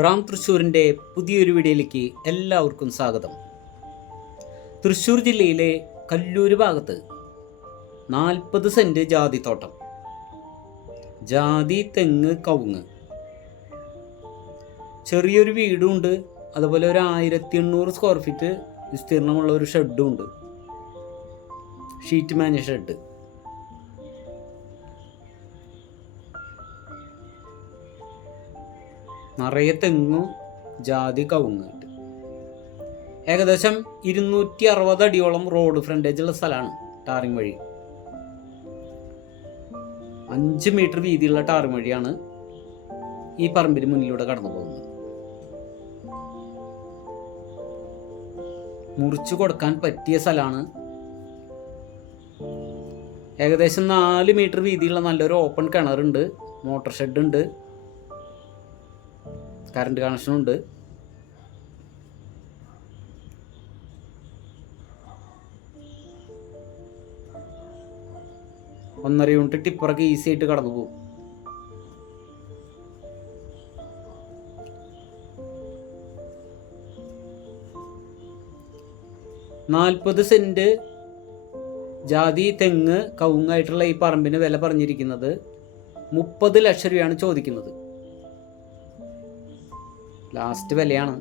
റാം തൃശ്ശൂരിൻ്റെ പുതിയൊരു വീഡിയോയിലേക്ക് എല്ലാവർക്കും സ്വാഗതം. തൃശ്ശൂർ ജില്ലയിലെ കല്ലൂർ ഭാഗത്ത് 40 സെൻറ്റ് ജാതിത്തോട്ടം, ജാതി, തെങ്ങ്, കവുങ്ങ്, ചെറിയൊരു വീടുമുണ്ട്. അതുപോലെ ഒരു 1800 സ്ക്വയർ ഫീറ്റ് വിസ്തീർണമുള്ള ഒരു ഷെഡും ഉണ്ട്, ഷീറ്റ് മാഞ്ഞ ഷെഡ്. നിറയെ തെങ്ങും ജാതി, കവുങ്ങായിട്ട്. ഏകദേശം 260 അടിയോളം റോഡ് ഫ്രണ്ടേജുള്ള സ്ഥലമാണ്. ടാറിങ് വഴി 5 മീറ്റർ വീതിയുള്ള ടാറിങ് വഴിയാണ് ഈ പറമ്പിന് മുന്നിലൂടെ കടന്നു പോകുന്നത്. മുറിച്ചു കൊടുക്കാൻ പറ്റിയ സ്ഥലമാണ്. ഏകദേശം 4 മീറ്റർ വീതിയുള്ള നല്ലൊരു ഓപ്പൺ കിണറുണ്ട്, മോട്ടോർ ഷെഡ് ഉണ്ട്, കറണ്ട് കണക്ഷനുണ്ട്. ഒന്നര യൂണിറ്റ് ടിപ്പറൊക്കെ ഈസി ആയിട്ട് കടന്നു പോകും. നാൽപ്പത് സെന്റ് ജാതി, തെങ്ങ്, കവുങ്ങായിട്ടുള്ള ഈ പറമ്പിന് വില പറഞ്ഞിരിക്കുന്നത് 30 ലക്ഷം രൂപയാണ് ചോദിക്കുന്നത്. ലാസ്റ്റ് വിലയാണ്.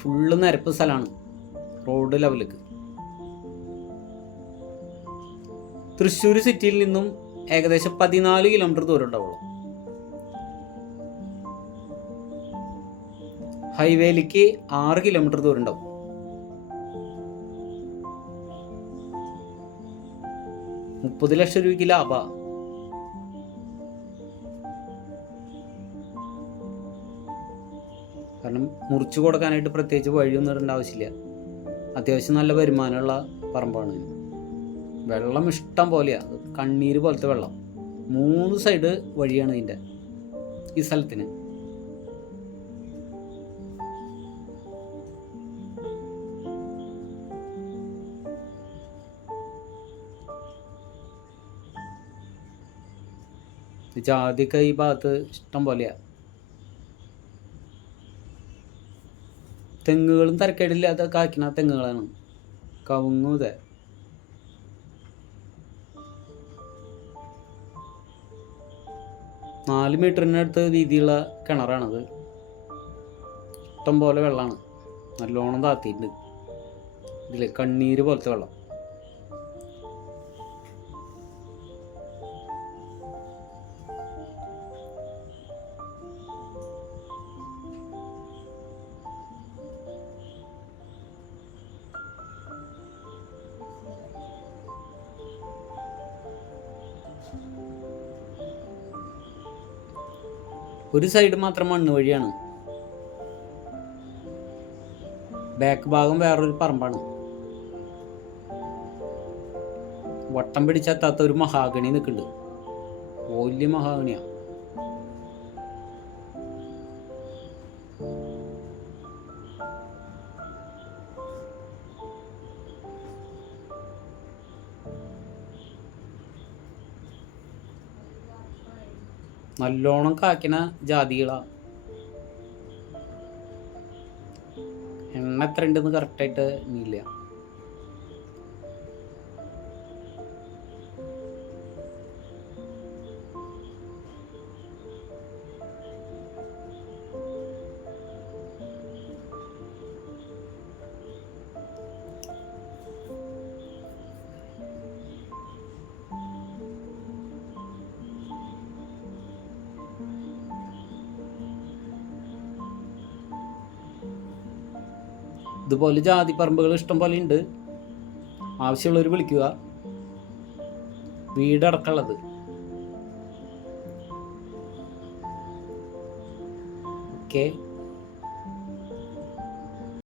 ഫുള്ള് നിരപ്പ് സ്ഥലമാണ്, റോഡ് ലെവലിക്ക്. തൃശ്ശൂർ സിറ്റിയിൽ നിന്നും ഏകദേശം 14 കിലോമീറ്റർ ദൂരം ഉണ്ടാവുള്ളൂ. ഹൈവേയിലേക്ക് 6 കിലോമീറ്റർ ദൂരം ഉണ്ടാവും. $30 ലക്ഷം ലാഭ. കാരണം മുറിച്ചു കൊടുക്കാനായിട്ട് പ്രത്യേകിച്ച് വഴിയൊന്നും ഇടേണ്ട ആവശ്യമില്ല. അത്യാവശ്യം നല്ല വരുമാനമുള്ള പറമ്പാണ്. വെള്ളം ഇഷ്ടം പോലെയാണ്, കണ്ണീര് പോലത്തെ വെള്ളം. 3 സൈഡ് വഴിയാണ് ഇതിൻ്റെ ഈ സ്ഥലത്തിന്. ജാതിക്ക ഈ ഭാഗത്ത് ഇഷ്ടം പോലെയാണ്. തെങ്ങുകളും തരക്കേടില്ലാതെ കായ്ക്കുന്ന തെങ്ങുകളാണ്. കവുങ്ങും ഇതേ. നാല് മീറ്ററിനടുത്ത് വീതിയുള്ള കിണറാണത്. ഇഷ്ടം പോലെ വെള്ളമാണ്, നല്ലോണം താത്തിയിട്ടുണ്ട്. ഇതിൽ കണ്ണീര് പോലത്തെ വെള്ളം. ഒരു സൈഡ് മാത്രം മണ്ണ് വഴിയാണ്, ബാക്ക് ഭാഗം വേറൊരു പറമ്പാണ്. വട്ടം പിടിച്ചെത്താത്ത ഒരു മഹാഗണി നിൽക്കുന്നുണ്ട്, വലിയ മഹാഗണിയാണ്. നല്ലോണം കായ്ക്കുന്ന ജാതികളാണ്. എണ്ണ എത്ര ഉണ്ടെന്ന് കറക്റ്റായിട്ട് ഇല്ല. ഇതുപോലെ ജാതി പറമ്പുകൾ ഇഷ്ടം പോലെ ഉണ്ട്. ആവശ്യമുള്ളവർ വിളിക്കുക. വീടടക്കമുള്ളത്. ഓക്കെ.